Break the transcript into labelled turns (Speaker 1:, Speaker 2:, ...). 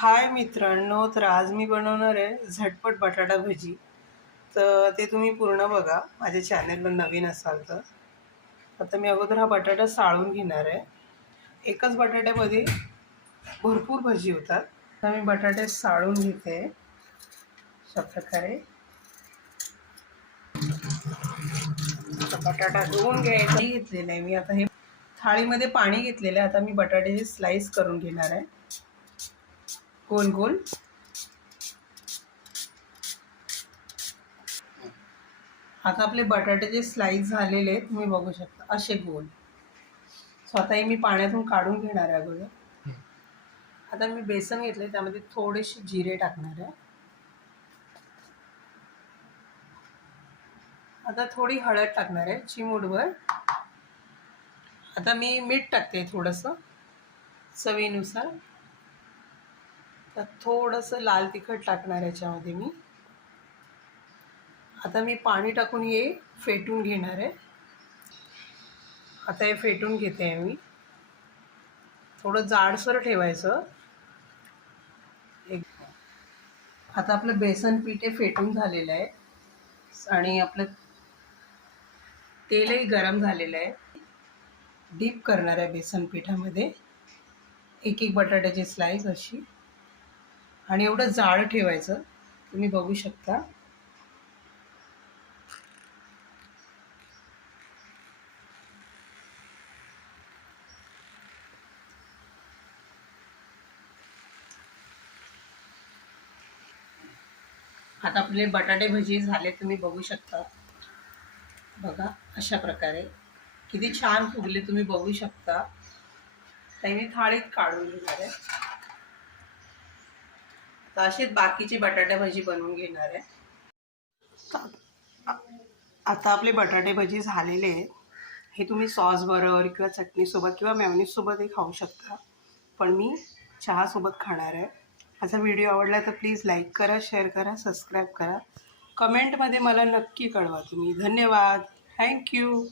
Speaker 1: हाय मित्रांनो तर आज मी बनवणार आहे झटपट बटाटा भजी. तर ते तुम्ही पूर्ण बघा माझ्या चॅनलवर नवीन असाल तर. आता मी अगोदर हा बटाटा साळून घेणार आहे. एकच बटाट्यामध्ये भरपूर भजी होतात. तर मी बटाटे साळून घेते. अशा प्रकारे. बटाटा धुवून घ्यायचा. घेतलेला आहे. मी आता हे थाळीमध्ये पाणी घेतलेलं आहे. आता मी बटाट्याचे स्लाईस करून घेणार आहे. गोल गोल. आता आपले बटाट्याचे स्लाईस झालेले आहेत तुम्ही बघू शकता. असे गोल. स्वतःही मी पाण्यातून काढून घेणार आहे अगोदर. आता मी बेसन घेतले त्यामध्ये थोडेसे जिरे टाकणार आहे. आता थोडी हळद टाकणार आहे चिमूटभर. आता मी मीठ टाकते थोडंसं चवीनुसार. आता थोडंसं लाल तिखट टाकणार याच्यामध्ये मी. आता मी पाणी टाकून हे फेटून घेणार आहे. आता हे फेटून घेते आहे मी. थोडं जाडसर ठेवायचं. एक आता आपलं बेसन पीठ हे फेटून झालेलं आहे. आणि आपलं तेलही गरम झालेलं आहे. डीप करणार आहे बेसन पिठामध्ये. एक एक बटाट्याची स्लाईस अशी. आणि एवढं जाड ठेवायचं तुम्ही बघू शकता. आता आपले बटाटे भजी झाले तुम्ही बघू शकता. बघा अशा प्रकारे. किती छान फुगले तुम्ही बघू शकता. त्यांनी मी थाळीत काढून घेणार आहे तर अशीच बाकीची बटाटे भजी बनवून घेणार आहे. आता आपले बटाटे भजी झालेले आहेत. हे तुम्ही सॉस बरोबर किंवा चटणीसोबत किंवा मॅवनीजसोबतही खाऊ शकता. पण मी चहासोबत खाणार आहे. माझा व्हिडिओ आवडला तर प्लीज लाईक करा शेअर करा सबस्क्राईब करा. कमेंटमध्ये मला नक्की कळवा तुम्ही. धन्यवाद. थँक्यू.